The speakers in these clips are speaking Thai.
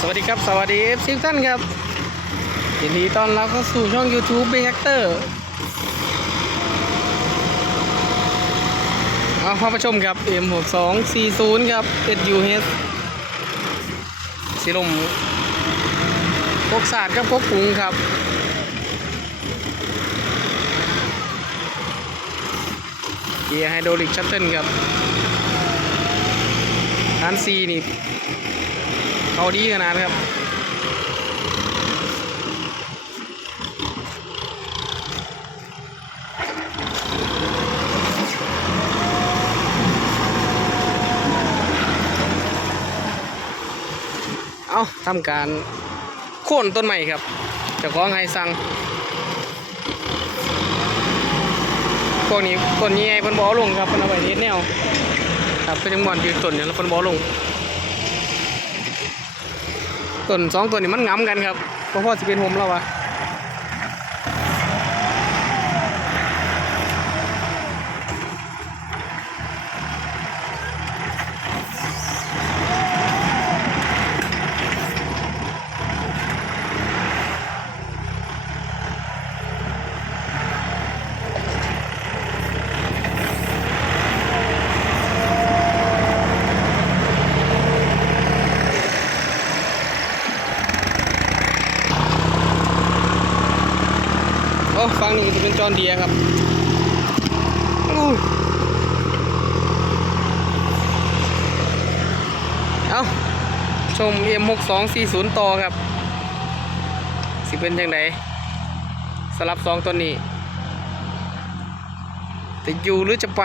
สวัสดีครับ สวัสดีทุกท่านครับยินดีต้อนรับเข้าสู่ช่อง YouTube b i g Actor เอาเข้ามาชมครับ M6240 ครับ SUH สีลมพกศาสตร์กับพกปุงครับเกียร์ไฮดรอลิกชัตเทิลครับอันซีนี่ เขาดีขนาดครับเอาทำการโค่นต้นใหม่ครับจะของให้สั่งพวกนี้ต้นนี้ไงเพิ่นบอกลงครับเพิ่นเอาไว้เฮ็ดแนวครับเพิ่นจังบ่อนยืนต้นเนี่ยแล้วเพิ่นบอกลง ต้นสองต้นนี่มันงำกันครับเพราะพ่อสิเป็นโฮมแล้ววะ เป็นจอนเดียครับอู้เอาชม M6240 ต่อครับ สิเป็นยังไงสลับสองตัวนี้จะอยู่หรือจะไป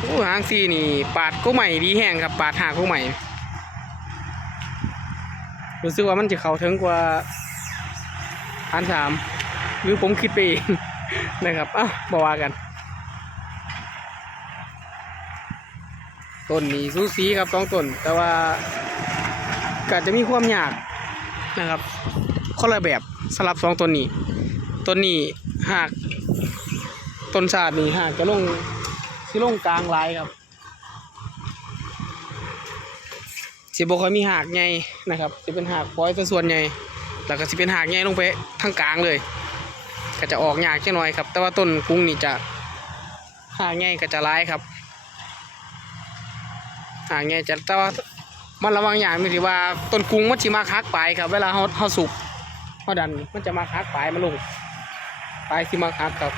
โอ้หางซีนี่ ปาดก็ใหม่ดีแห้งครับ ปาดหางก็ใหม่ รู้สึกว่ามันจะเข้าถึงกว่าพันสามหรือผมคิดไปเองนะครับอะบอกว่ากัน ต้นนี้สูสีครับสองต้น แต่ว่าก็จะมีความยากนะครับคนละแบบสลับสองต้นนี้ต้นนี้หากต้นศาตร์นี่หากจะลงสิลงกลางลายครับ สิบ่ค่อยมีหากใหญ่นะครับจะเป็นหากปล่อยซะส่วนใหญ่แล้วก็สิเป็นหากใหญ่ลงไปทางกลางเลย ก็จะออกยากจังหน่อยครับ แต่ว่าต้นกุ้งนี่จะหากใหญ่ก็จะร้ายครับหากใหญ่จะแต่ว่ามันระวังอย่างนึงที่ว่าต้นกุ้งมันสิมาคักปลายครับ เวลาเฮาเฮาสุกเฮาดันมันจะมาคักปลายมันลงปลายสิมาคักครับ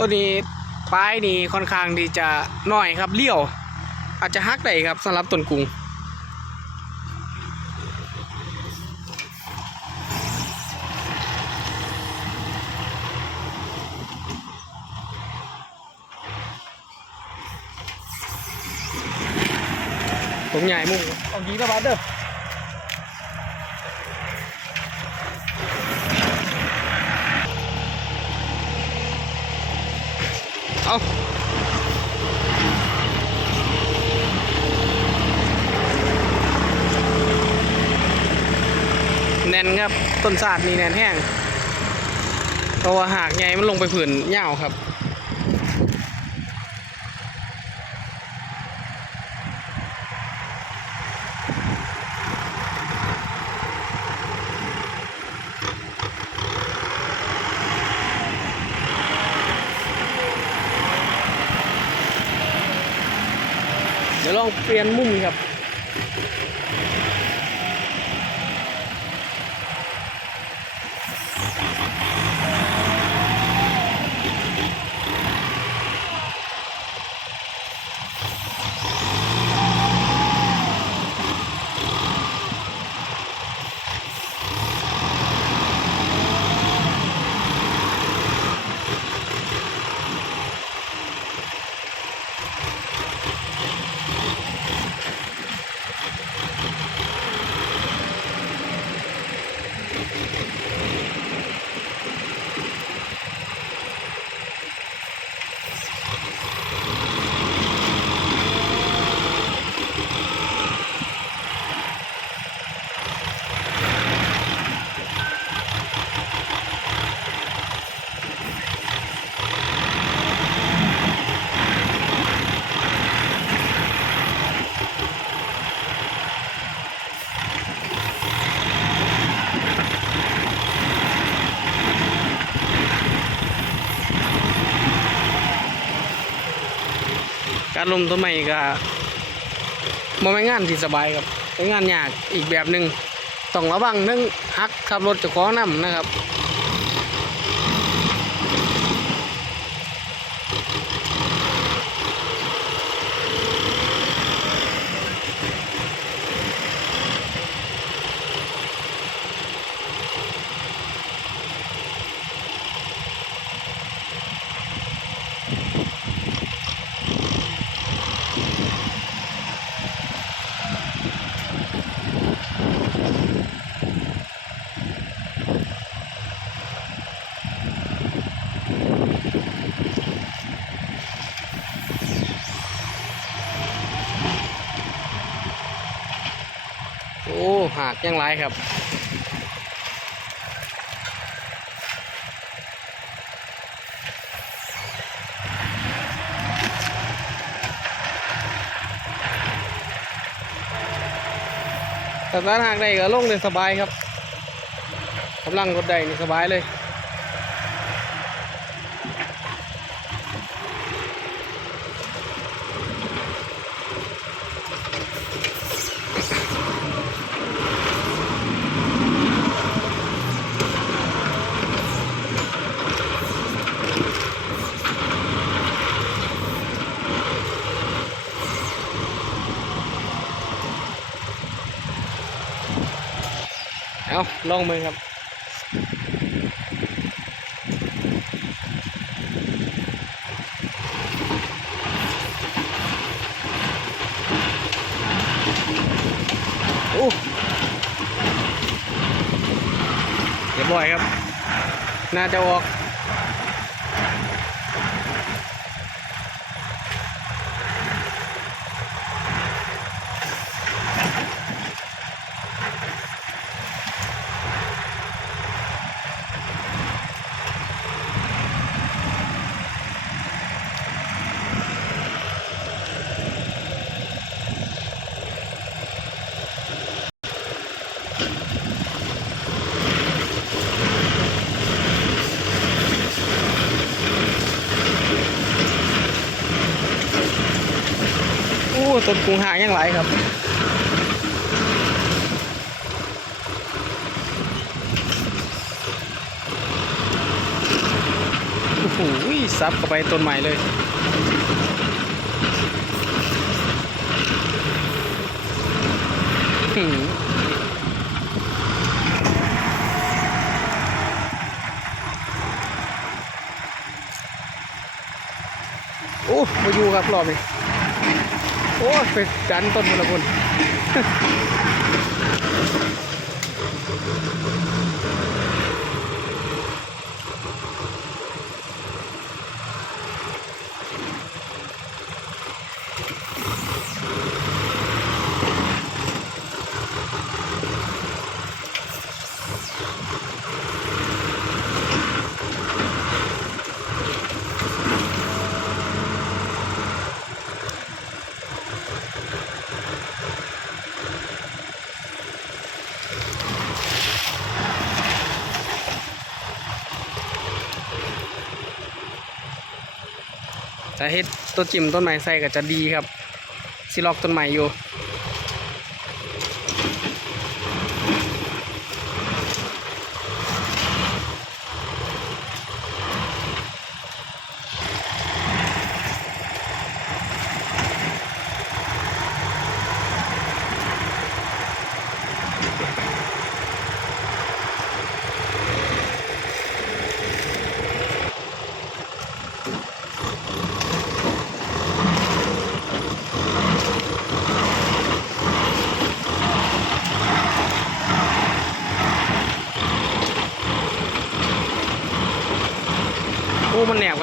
ตัวนี้ปลายนี่ค่อนข้างที่จะน้อยครับเลี้ยว อาจจะฮักได้ครับสำหรับต้นกุ้งผมใหญ่มุ่งเอาดีนะบัสเด้อ เอาแน่นครับ ต้นศาสตร์นี่แน่นแห้งเพราะว่าหากใหญ่มันลงไปผืนเหย้าครับ ลองเปลี่ยนมุมครับ การลมต้นไม้ก็บ่แม่งานที่สบายครับเป็นงานยากอีกแบบหนึ่งต้องระวังเรื่องฮักขับรถจะของนำนะครับ ยังไรครับแต่ร้านหากใดก็ลงเลยสบายครับกำลังรถใดนี่สบายเลย ลองมือครับโอ้เรียบร้อยครับ น่าจะออก ต้นกุงหางยังไหลครับโอ้โหซับเข้าไปต้นใหม่เลยหืโอ้มาอยู่ครับรอบนี้โอ้ย ไปดันต้นพลบุญ แต่เฮ็ดต้นจิ้มต้นไม้ใส่ก็จะดีครับสิลอกต้นไม้อยู่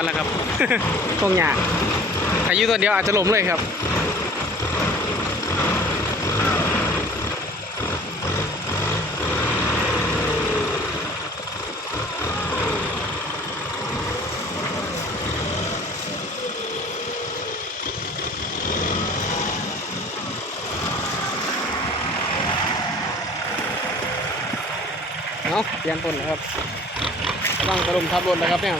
แหนบกันแล้วครับพวกหยาถ้าอยู่ตัวเดียวอาจจะล้มเลยครับเอาเปลี่ยนต้นนะครับวางกระลมทับรถนะครับเนี่ย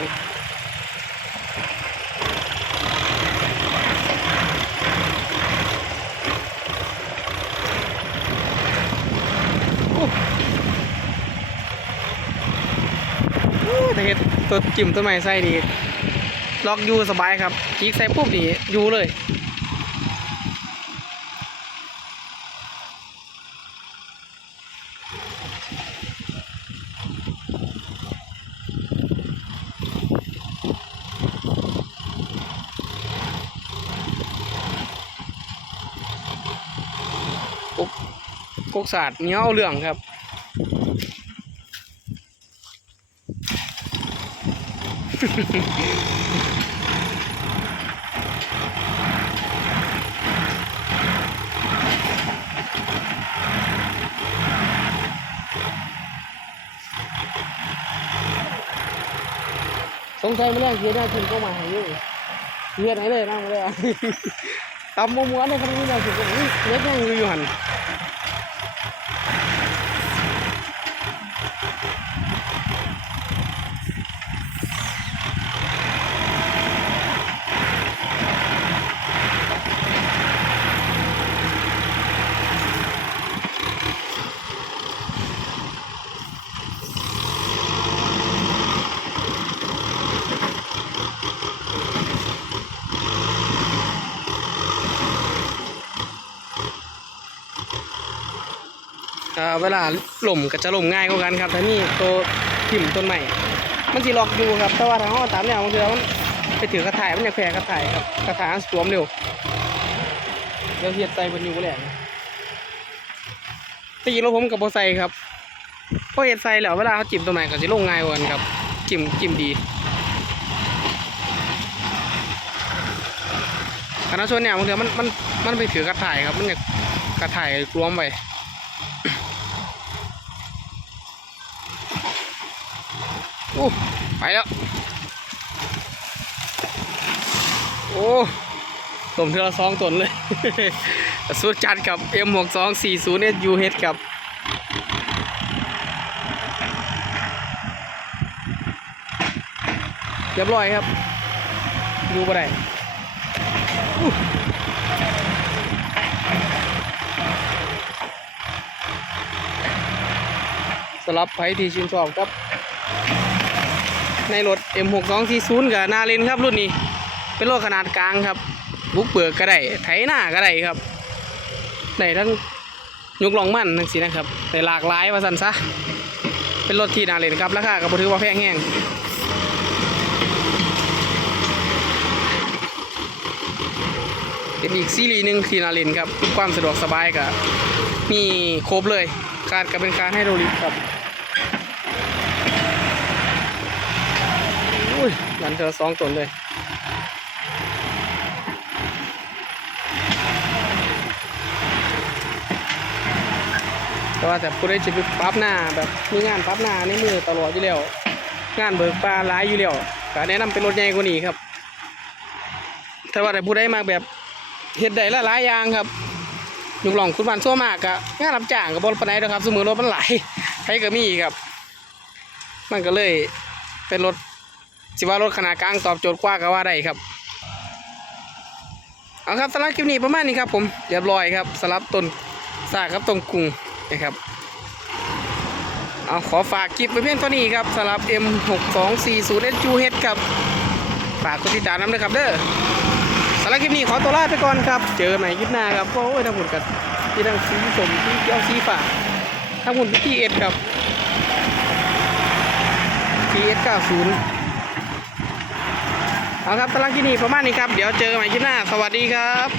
ต่เห็ดตัวจิ้มต้นไม้ใส่ดีล็อกอยูสบายครับจีกใส่ปุ๊บนี่อยูเลยกุ๊กกุ๊กศาสตร์เนี้ยเอาเรื่องครับ สงสัยไม่ได้เกียได้ถึงก็มาหาอยู่เกียไหนเลยนั่งเลยอะตำมัวๆในขณะนี้เราถึงเล็กยังอยู่หัน เอ่อเวลาหล่มก็จะหล่มง่ายกว่ากันครับแต่นี่ตัวถิ่มต้นใหม่ มันสิล็อกอยู่ครับ แต่ว่าถ้าเราตามแนวบางทีมันไปถือกระถ่ายมันจะแพ้กระถ่ายครับกระถ่ายสวมเร็วเดี๋ยวเทียดใส่บนอยู่แหละตีรถผมกับโบไซครับเพราะเห็ดใส่แล้วเวลาเขาจิ้มต้นใหม่ก็สิลงง่ายกว่ากันครับจิ้มจิ้มดีคณะชนเนี่ยบางทีมันมันมันไปถือกระถ่ายครับมันจะกระถ่ายรวมไป โอ้ไปแล้วโอ้สมเทือสองตนเลย สุดจัดกับ M6240 SUH ครับเรียบร้อยครับ ดูบ่ได้สำหรับไผที่ชื่นชอบครับ ในรถ M6240 กับนาเลนครับรุ่นนี้ เป็นรถขนาดกลางครับ บุกเบิกก็ได้ไถหน้าก็ได้ครับได้ทั้งยกลองมั่นทั้งสีนะครับได้หลากหลายว่าสันซะเป็นรถที่นาเลนครับราคาก็บ่ถือว่าแพงแห้งเป็นอีกซีรีส์หนึ่งที่นาเลนครับความสะดวกสบายก็มีครบเลยการก็เป็นการให้โรลิครับ อุ้ยยันเธอสองตนเลยแต่ว่าแต่ผู้ได้จะไปปั๊บหน้าแบบมีงานปั๊บหน้าในมือตลอดอยู่แล้วงานเบิกปลาหลายอยู่แล้วก็แนะนำเป็นรถใหญ่กว่านี้ครับแต่ว่าแต่ผู้ได้มาแบบเห็ดได้ละหลายอย่างครับยุกหล่องคุณวันชั่วมากอะงานรับจ้างกับบนปนไหนดอกครับสมมติรถมันหลายใครก็มีครับ มันก็เลยเป็นรถ สิว่ารถขนาดกลางตอบโจทย์กว่าก็ว่าได้ครับเอาครับสำหรับคลิปนี้ประมาณนี้ครับผมเรียบร้อยครับสำหรับต้นสากครับตรงกรุงนะครับเอาขอฝากคลิปไปเพียงเท่านี้ครับสำหรับ M6240 SUH ครับฝากกดติดตามน้ำด้วยครับเด้อสำหรับคลิปนี้ขอตัวลาไปก่อนครับ เจอกันใหม่คลิปหน้าครับโอ้ยทั้งหมดกันที่ทั้งสีสมที่เจ้าสีฝาทั้งหมดที่เอ็ดครับ PS90 เอาครับตารางที่นี่ประมาณนี้ครับ เดี๋ยวเจอกันใหม่ที่หน้า สวัสดีครับ